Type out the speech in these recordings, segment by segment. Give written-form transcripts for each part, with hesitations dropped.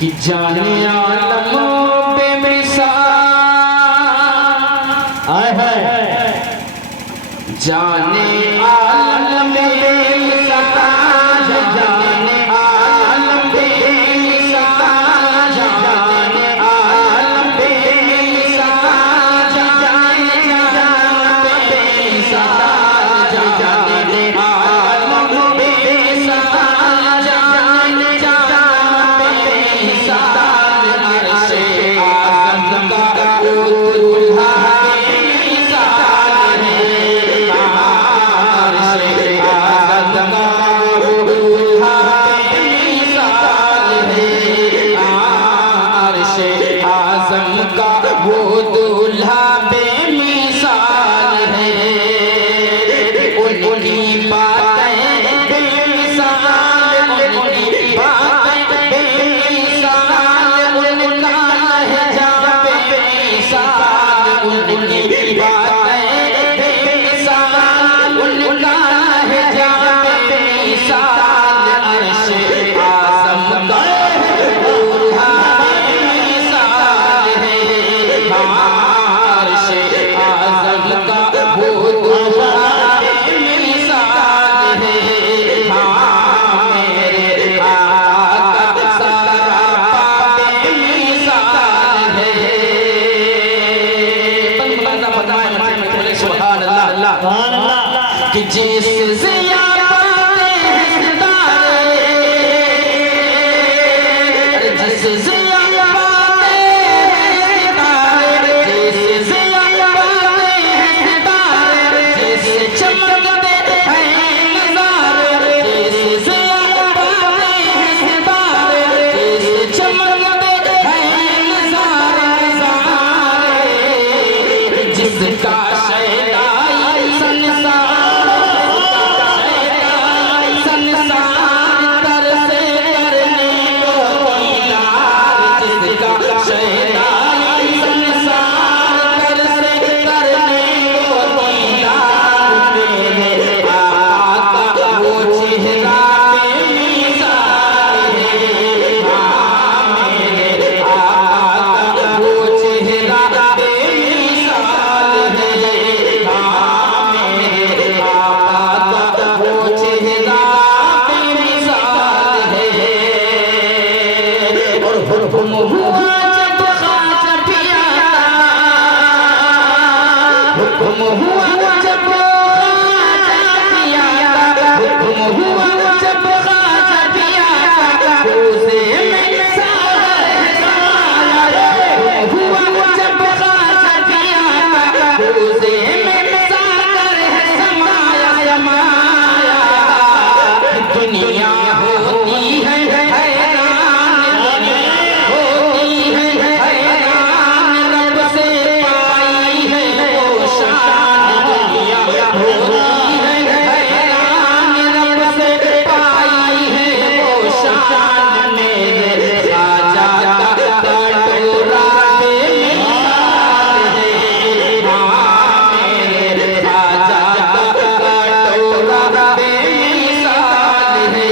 कि जाने आलम बेमिसाल है, जाने आलम बेमिसाल, जाने आलम बेमिसाल, जाने आलम बेमिसाल, जाने आलम बेमिसाल, जाने आलम बेमिसाल, जाने आलम बेमिसाल, अर्शे आज़म का वो दुल्हा बेमिसाल है, अर्शे आज़म का वो दुल्हा बेमिसाल है, अर्शे आज़म का वो दुल्हा बेमिसाल है, उनकी बातें बेमिसाल, उनकी बातें बेमिसाल, उनका लहजा बेमिसाल, उनकी बातें बेमिसाल, उनका लहजा बेमिसाल, अर्शे आज़म का दुल्हा बेमिसाल है, अर्शे आज़म का वो दुल्हा बेमिसाल है, मेरे आका सारा बेमिसाल है। बंदा फरमाए बोले सुभान अल्लाह कि जिस ज़िया बातें हैं सितारे, जिस ज़िया बातें हैं सितारे, जिस ज़िया बातें हैं सितारे, जिस चमकते हैं नज़ारे, जिस ज़िया बातें हैं सितारे, जिस चमकते हैं नज़ारे, जिसका शैदाई संसार तरसे करने को दीदार, जिसका शैदाई संसार तरसे करने को दीदार, मेरे आका वो चेहरा बेमिसाल है, मेरे आका वो चेहरा बेमिसाल है, मेरे आका वो चेहरा बेमिसाल है। और हुक्म हुआ जब ख्वाजा पिया का, हुक्म हुआ जब ख्वाजा पिया का, हुक्म हुआ जब ख्वाजा पिया का, रोज़े में सारा समाया, हुक्म हुआ जब ख्वाजा पिया का, रोज़े में सागर है समाया, समाया, दुनिया होती है हैरान, होती है हैरान, रब से पाई है वो शान, दुनिया होती है हैरान, रब से पाई है वो शान, मेरे ख्वाजा का कटोरा बेमिसाल है, मेरे ख्वाजा का कटोरा बेमिसाल है,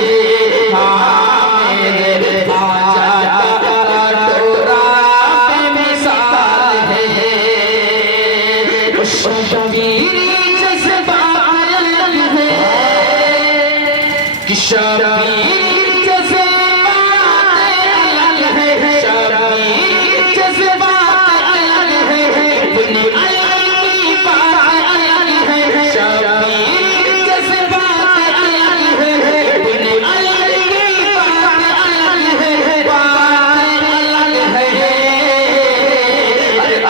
मेरे ख्वाजा का कटोरा बेमिसाल है। शबीरी जज़्बात है कि शबीरी जज़्बात है, शबीरी जज़्बात है, इब्ने अली की बात है, शबीरी जज़्बात है, इब्ने अली की बात है, बात अलग है,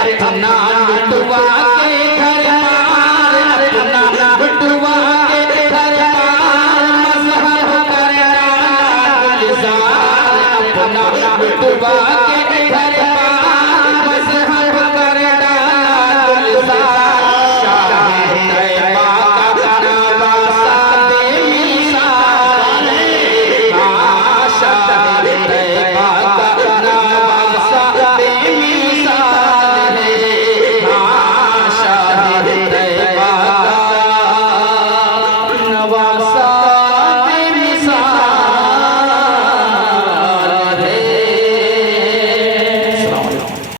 अपना लुटवा के घर पार, अपना लुटवा के घर पार, मज़हब करना बाबा